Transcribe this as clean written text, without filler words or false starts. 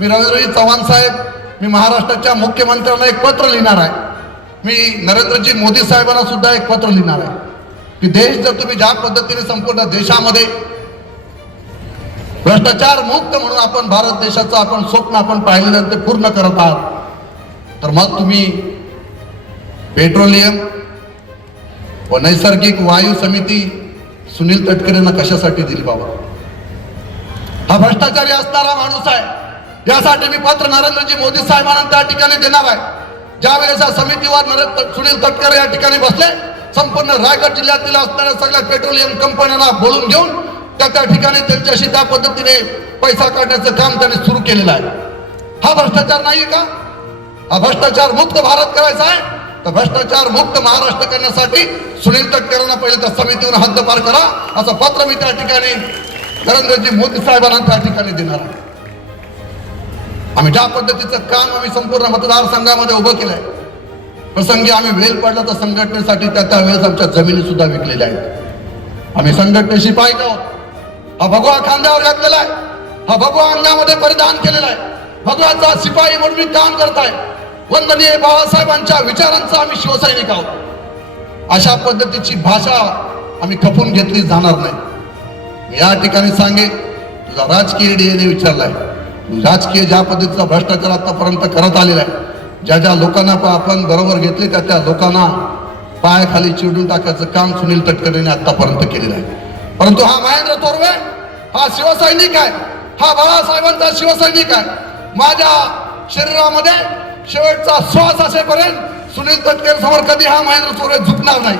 मी रवींद्रजी चव्हाण साहेब, मी महाराष्ट्राच्या मुख्यमंत्र्यांना एक पत्र लिहिणार आहे. मी नरेंद्रजी मोदी साहेबांना सुद्धा एक पत्र लिहिणार आहे की देश जर तुम्ही ज्या पद्धतीने संपूर्ण देशामध्ये भ्रष्टाचार मुक्त म्हणून आपण भारत देशाचं आपण स्वप्न आपण पाहिलेलं ते पूर्ण करत आहात, तर मग तुम्ही पेट्रोलियम व नैसर्गिक वायू समिती सुनील तटकरेंना कशासाठी दिली बाबा? हा भ्रष्टाचारी असणारा माणूस आहे. यासाठी मी पत्र नरेंद्रजी मोदी साहेबांना त्या ठिकाणी देणार आहे. ज्यावेळेस या समितीवर सुनील तटकरे या ठिकाणी बसले, संपूर्ण रायगड जिल्ह्यातील असणाऱ्या सगळ्या पेट्रोलियम कंपन्यांना बोलून घेऊन त्या ठिकाणी त्यांच्याशी त्या पद्धतीने पैसा काढण्याचं काम त्यांनी सुरू केलेलं आहे. हा भ्रष्टाचार नाही का? हा भ्रष्टाचार मुक्त भारत करायचा आहे, तर भ्रष्टाचार मुक्त महाराष्ट्र करण्यासाठी सुनील तटकरेंना पहिले त्या समितीवर हद्दपार करा, असं पत्र मी त्या ठिकाणी नरेंद्रजी मोदी साहेबांना त्या ठिकाणी देणार आहे. आम्ही ज्या पद्धतीचं काम आम्ही संपूर्ण मतदारसंघामध्ये उभं केलंय, प्रसंगी आम्ही वेळ पडला तर संघटनेसाठी त्यावेळेस आमच्या जमिनी सुद्धा विकलेल्या आहेत. आम्ही संघटनेशी पाहिजे आहोत. हा भगवा खांद्यावर घातलेला आहे, हा भगवा अंगामध्ये परिधान केलेला आहे, भगवाचा शिपाई म्हणून मी काम करत आहे. वंदनीय बाळासाहेबांच्या विचारांचा आम्ही शिवसैनिक आहोत. अशा पद्धतीची भाषा आम्ही खपून घेतली जाणार नाही. मी या ठिकाणी सांगेन, तुझा राजकीय डीएनए विचारलाय, राजकीय ज्या पद्धतीचा भ्रष्टाचार आतापर्यंत करत आलेला आहे, ज्या ज्या लोकांना आपण बरोबर घेतले त्या लोकांना पायाखाली चिरडून टाकायचं काम सुनील तटकरेंनी आतापर्यंत केलेलं आहे. परंतु हा महेंद्र थोरवे हा शिवसैनिक आहे, हा बाळासाहेबांचा शिवसैनिक आहे. माझ्या शरीरामध्ये शेवटचा श्वास असेपर्यंत सुनील तटकरे समोर कधी हा महेंद्र थोरवे झुकणार नाही.